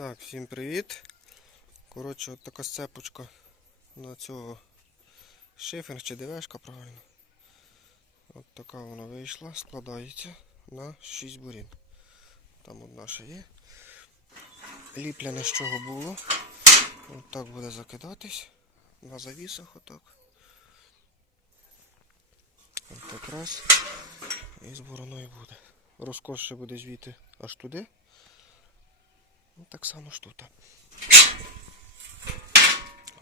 Так, всім привіт. Коротше, от така сцепочка на цього шифер чи ДВшка, правильно. От така вона вийшла, складається на 6 бурін. Там одна ще є. Ліпляне з чого було. От так буде закидатись. На завісах отак. От так раз. І з бороною буде. Розкос ще буде звідти аж туди. Ну, так само ж тут.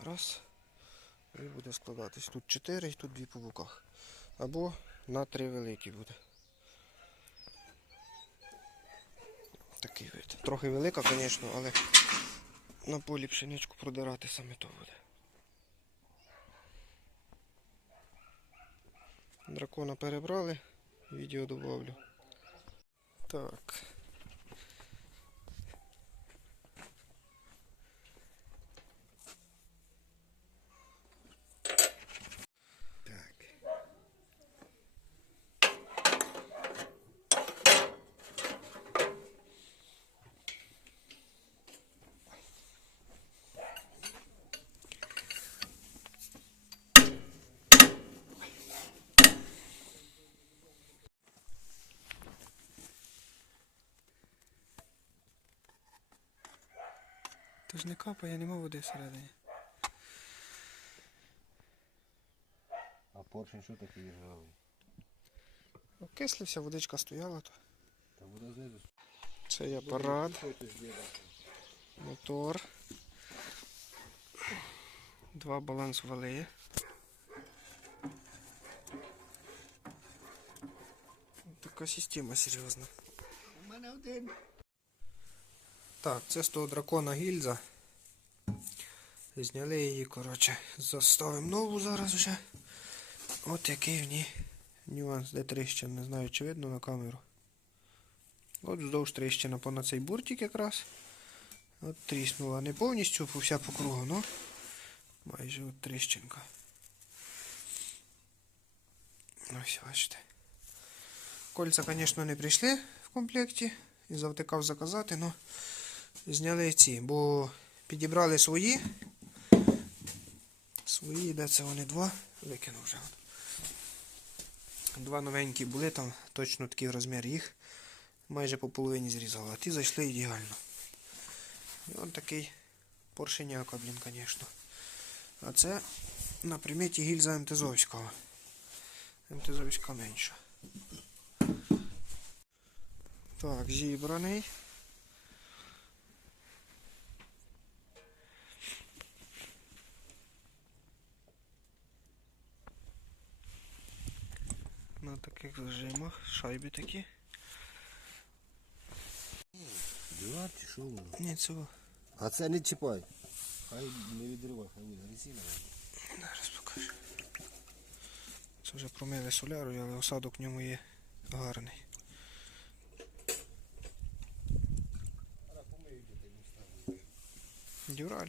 Раз. І буде складатись. Тут 4 і тут 2 по боках. Або на 3 великі буде. Такий вид. Трохи велика, звісно, але на полі пшеничку продирати саме то буде. Дракона перебрали, відео добавлю. Так. Так. Та ж не капає, нема води всередині. А поршень що такий ржавий? Окислився, водичка стояла. То. Та вода знизу. Це є апарат, мотор. Два баланс вали. Така система серйозна. У мене один. Так, це з того дракона гільза. Зняли її, коротше, заставимо нову зараз вже. От який в ній нюанс, де тріщина, не знаю, чи видно на камеру. От вздовж тріщина понад цей буртик якраз. От тріснула. Не повністю по вся по кругу, ну майже от тріщинка. Ось, бачите. Кольця, звісно, не прийшли в комплекті. І завтикав заказати, але зняли ці, бо підібрали свої. Свої, де це вони два, викинув вже. Два новенькі були, там точно такий розмір їх. Майже по половині зрізали, а ті зайшли ідеально. І от такий поршеняка, блін, звісно. А це на приміті гільза МТЗовського. МТЗовська менша. Так, зібраний. На таких зажимах, шайби такі. Дюрар чи що воно? Ні, цього. А це не чіпай. Хай не відривай, хай буде резина. Зараз покажу. Це вже промили солярою, але осадок в ньому є гарний. Дюраль.